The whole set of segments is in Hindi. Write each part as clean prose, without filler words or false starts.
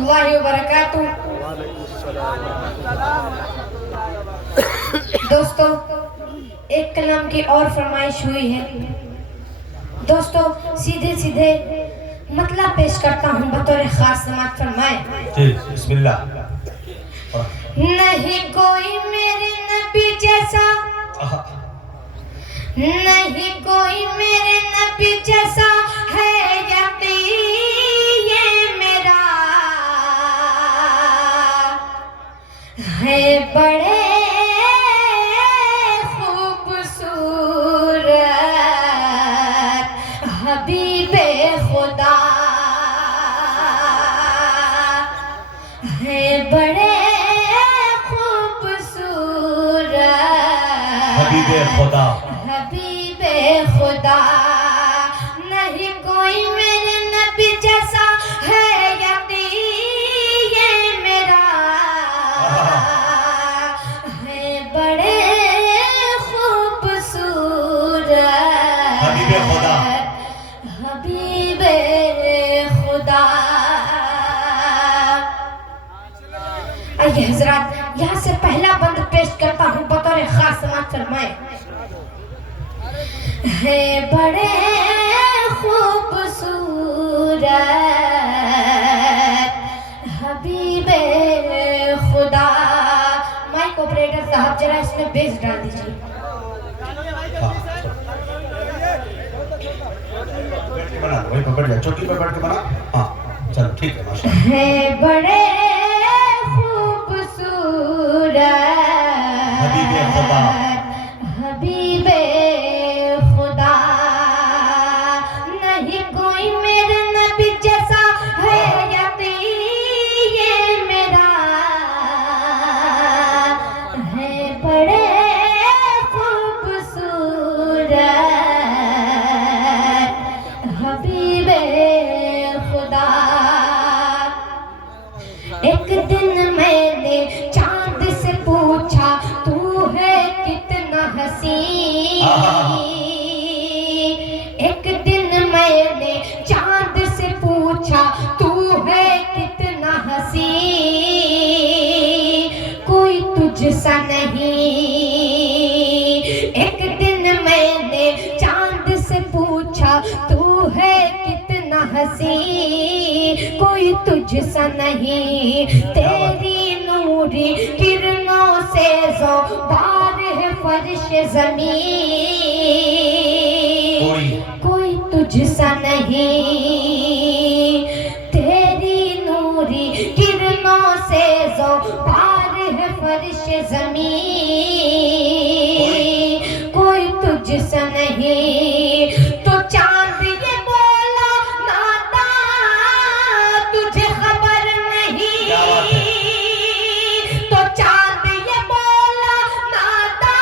रहमतुल्लाहि व बरकातुहू। दोस्तों, एक कलाम की और फरमाइश हुई है। दोस्तों, सीधे सीधे मतलब पेश करता हूँ बतौर खास समात फरमाए। बिस्मिल्लाह। नहीं कोई मेरे नबी जैसा, नहीं कोई मेरे नबी जैसा है यकीन ये मेरा, है बड़े खूबसूरत हबीबे खुदा, है बड़े खूबसूरत हबीबे खुदा, हबीबे खुदा। नहीं कोई मेरे नबी जैसा है यकीन ये मेरा, है बड़े खूबसूरत हबीबे खुदा, हबीबे खुदा। आइए हजरात, यहाँ से पहला बंद पेश करता हूँ बतौर खास समात फरमाए। है बड़े खूबसूरत हबीबे खुदा। माइक ऑपरेटर साहब जरा इसमें बेस डाल दीजिए। बना वही पकड़ जा, चौकी पर बैठ के बना। हाँ चलो ठीक है, माशाल्लाह। है बड़े खूबसूरत हबीबे खुदा, हबीबे खुदा। नहीं कोई मेरे नबी जैसा है यकीन ये मेरा, है बड़े खूबसूरत हबीबे खुदा। एक दिन मैंने चांद से पूछा तू है कितना हसी, एक दिन मैंने चांद से पूछा तू है कितना हसी, कोई तुझसा नहीं। एक दिन मैंने चांद से पूछा तू है कितना हसी, कोई तुझसा नहीं। तेरी नूरी किरणों से ज़ोबार है फर्श ज़मीन, कोई तुझसा नहीं। तेरी नूरी किरणों से ज़ोबार है फर्श ज़मीन, कोई तुझसा नहीं। तो चांद ये बोला नाता तुझे खबर नहीं, तो चांद ये बोला नाता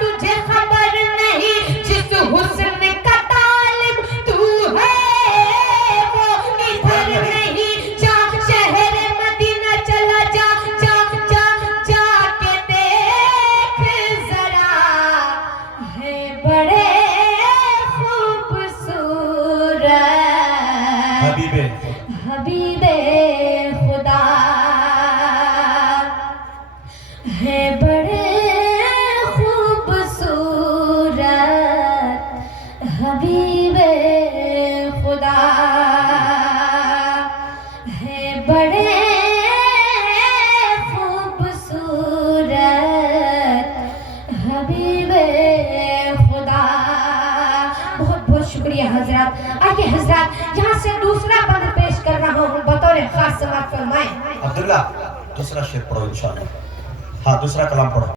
तुझे खबर नहीं। जिस हुस्न का तालिब तू है वो इधर नहीं। जा शहर मदीना चला जा, जा जा जा के देख जरा, है बड़े खूबसूरत हबीबे, हबीबे खुदा, है बड़े खूबसूरत हबीबे खुदा, है बड़े खूबसूरत हबीबे खुदा। बहुत बहुत शुक्रिया हजरत। आइए हजरत, यहाँ से दूसरा बंद पेश कर रहा हूँ बतौर खास समात फरमाए। अब्दुल्ला दूसरा शेर पढ़ो इंशाअल्लाह। हाँ दूसरा कलाम पढ़ो।